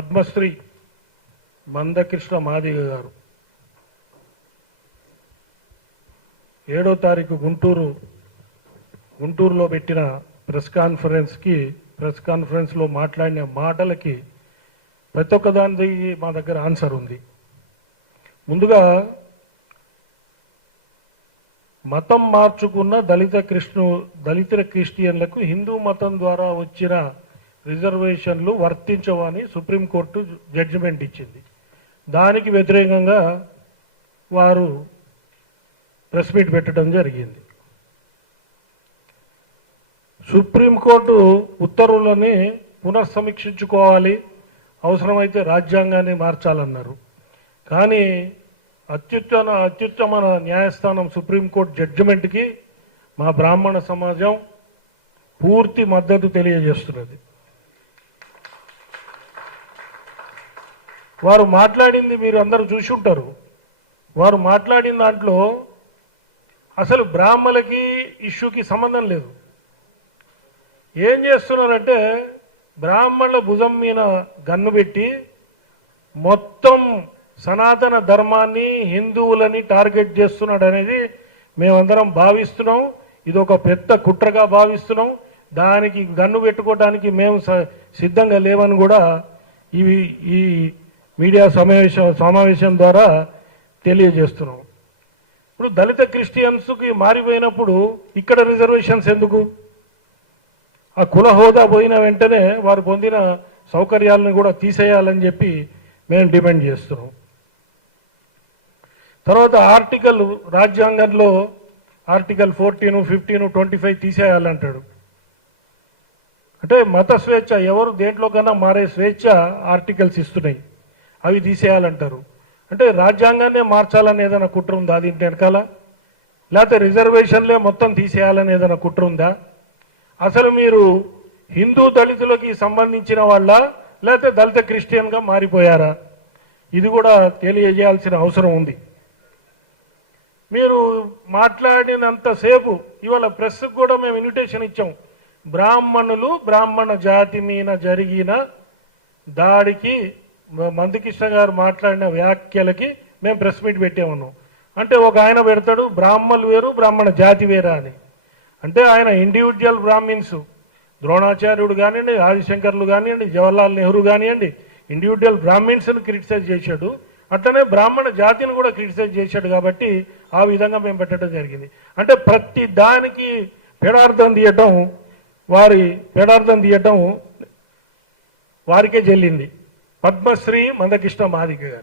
పద్మశ్రీ మందకృష్ణ మాదిగ గారు 7వ తారీఖు గుంటూరులో పెట్టిన ప్రెస్ కాన్ఫరెన్స్లో మాట్లాడిన మాటలకి ప్రతి ఒక్క దానికి మా దగ్గర ఆన్సర్ ఉంది. ముందుగా మతం మార్చుకున్న దళిత క్రిస్టియన్లకు హిందూ మతం ద్వారా వచ్చిన రిజర్వేషన్లు వర్తించవని సుప్రీంకోర్టు జడ్జిమెంట్ ఇచ్చింది. దానికి వ్యతిరేకంగా వారు ప్రెస్ మీట్ పెట్టడం జరిగింది. సుప్రీంకోర్టు ఉత్తర్వులని పునఃసమీక్షించుకోవాలి, అవసరమైతే రాజ్యాంగాన్ని మార్చాలన్నారు. కానీ అత్యుత్తమ న్యాయస్థానం సుప్రీంకోర్టు జడ్జిమెంట్కి మా బ్రాహ్మణ సమాజం పూర్తి మద్దతు తెలియజేస్తున్నది. వారు మాట్లాడింది మీరు అందరూ చూసి ఉంటారు. వారు మాట్లాడిన దాంట్లో అసలు బ్రాహ్మణులకి ఇష్యూకి సంబంధం లేదు. ఏం చేస్తున్నారంటే బ్రాహ్మణుల భుజం మీద గన్ను పెట్టి మొత్తం సనాతన ధర్మాన్ని హిందువులని టార్గెట్ చేస్తున్నాడు అనేది మేమందరం భావిస్తున్నాం. ఇది ఒక పెద్ద కుట్రగా భావిస్తున్నాం. దానికి గన్ను పెట్టుకోవడానికి మేము సిద్ధంగా లేవని కూడా ఈ మీడియా సమావేశం ద్వారా తెలియజేస్తున్నాం. ఇప్పుడు దళిత క్రిస్టియన్స్కి మారిపోయినప్పుడు ఇక్కడ రిజర్వేషన్స్ ఎందుకు? ఆ కుల హోదా పోయిన వెంటనే వారు పొందిన సౌకర్యాలను కూడా తీసేయాలని చెప్పి మేము డిమాండ్ చేస్తున్నాం. తర్వాత రాజ్యాంగంలో ఆర్టికల్ 14, 15, 25 తీసేయాలంటాడు. అంటే మత స్వేచ్ఛ, ఎవరు దేంట్లో కన్నా మారే స్వేచ్ఛ ఆర్టికల్స్ ఇస్తున్నాయి, అవి తీసేయాలంటారు. అంటే రాజ్యాంగాన్నే మార్చాలని ఏదైనా కుట్ర ఉందా దీంట్లో వెనకాల? లేకపోతే రిజర్వేషన్లే మొత్తం తీసేయాలని ఏదైనా కుట్ర ఉందా? అసలు మీరు హిందూ దళితులకి సంబంధించిన వాళ్ళ లేకపోతే దళిత క్రిస్టియన్గా మారిపోయారా? ఇది కూడా తెలియజేయాల్సిన అవసరం ఉంది. మీరు మాట్లాడినంతసేపు ఇవాళ ప్రెస్కి కూడా మేము ఇన్విటేషన్ ఇచ్చాం. బ్రాహ్మణ జాతి మీద జరిగిన దాడికి మందకృష్ణ గారు మాట్లాడిన వ్యాఖ్యలకి మేము ప్రెస్ మీట్ పెట్టామన్నాం. అంటే ఒక ఆయన పెడతాడు బ్రాహ్మణులు వేరు బ్రాహ్మణ జాతి వేరా అని. అంటే ఆయన ఇండివిజువల్ బ్రాహ్మిన్స్, ద్రోణాచార్యుడు కానివ్వండి, ఆదిశంకర్లు కానివ్వండి, జవహర్లాల్ నెహ్రూ కానివ్వండి, ఇండివిజువల్ బ్రాహ్మిన్స్ని క్రిటిసైజ్ చేశాడు. అట్లనే బ్రాహ్మణ జాతిని కూడా క్రిటిసైజ్ చేశాడు. కాబట్టి ఆ విధంగా మేము పెట్టడం జరిగింది. అంటే ప్రతి దానికి పెడార్థం తీయటం వారికే చెల్లింది. పద్మశ్రీ మందకృష్ణ మాదిగ గారు.